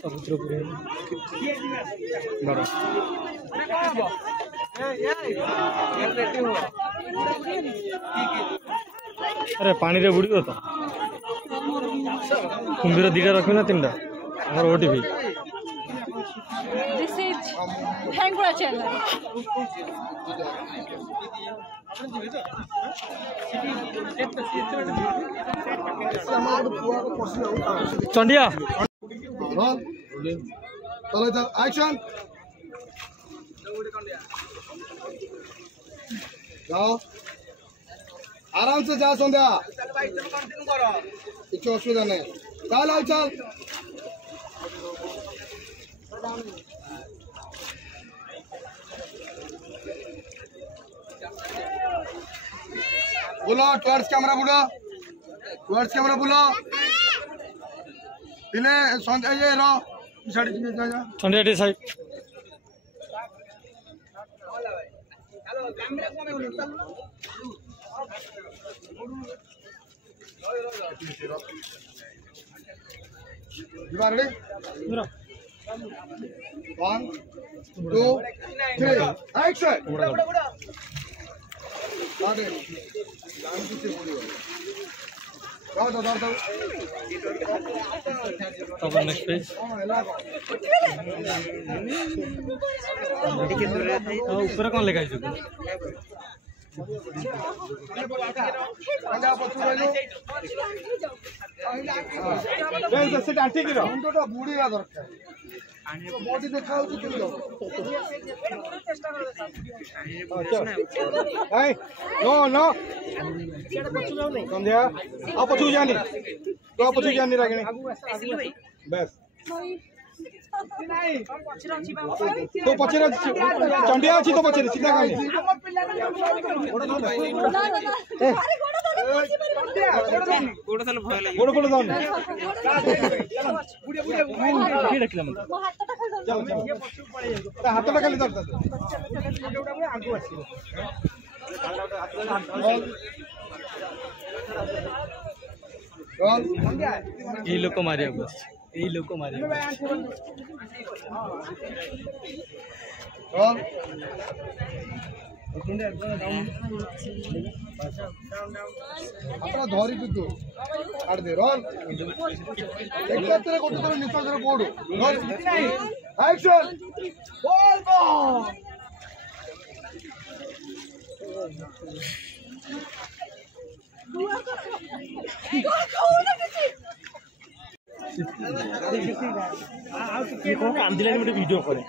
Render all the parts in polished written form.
ସବୁଥିରେ ପୁରେଇ ବଡ଼ अरे पानी रे बुड़ी तो कुंभीर दिटा रख ना 3टा हमर OTP this is हैंगुड़ा channel Chandia चलो जा एक्शन जाओ आराम से जा संध्या कुछ असुविधा नहीं चल आओ चल बोलो टुवर्ड्स कैमरा बोलो टुवर्ड्स कैमरा बोलो दिले संध्या ये रो साइड जा जा चंडिया टी side You are ready? 1, 2, 3, action! Next page ऊपर कौन लिखा है बुड़ीवा दरकार बॉडी देखा नो नो संध्या आप पछू जानी तो आप पछू जानी रागिणी बस तो पचरे चंडिया अच्छी तो पचरे सीधा गाने गोड़ गोड़ दाओ की रखला मन चलो चलो हाथटा खाली धरता आगु आसी ये लोग मारिया बस ये लोग मारिया धरी तू काट दे रोल एकत्र कोट तर निश्वास रे कोड एक्शन बॉल बॉल ये कौन कांदिला ने वीडियो करे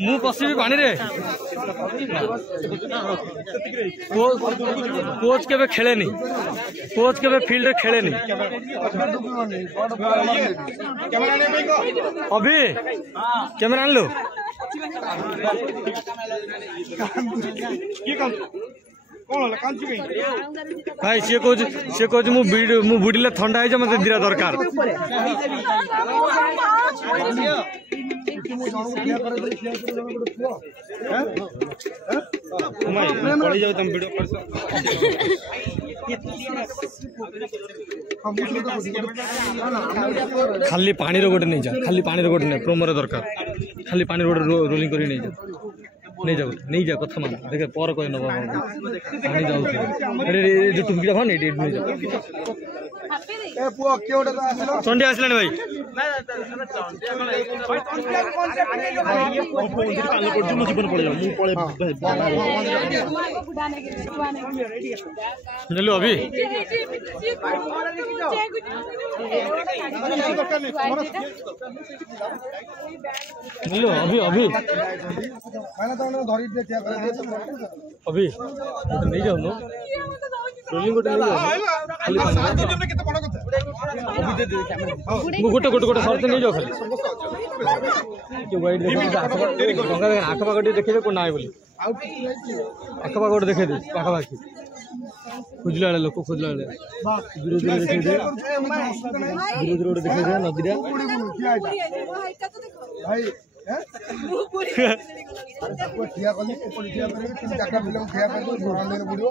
मु पसी पानी रे कोच केबे खेले नहीं कोच केबे फील्ड रे खेले नहीं अभी कैमरा आन लो भाई सी कह मु बुड़िले थंडा है मत दीरा दरकार पड़ी जाओ तुम वीडियो खाली पानी रो गोटे नहीं जा खाली पानी रो गोटे नहीं प्रोमो दरकार खाली पानी रो रोलिंग कर नहीं जा नहीं जाओ नहीं जा कथा मान देखे पर कोई नबा पानी जाऊ जो टुमकीटा भान नहीं जा ए पुआ केउडा आसलो चंडी आसलानी भाई जीवन पड़ जाऊ अभी अभी अभी अभी नहीं जाऊ रोलिंग गोटे नहीं जाऊ गोटे गोटे गोटे सर्त नहीं जाओ खाली वाइट देख आखपाख देखे कौन ना बोली आखपाख गोटे देखे दे पाखापाखि खोजला लोक खोजला धीरे धीरे देखे धीरे धीरे गोटे देखे नदी अरे सबको ठिया कर तीन चार पिला ठिया कर पड़ो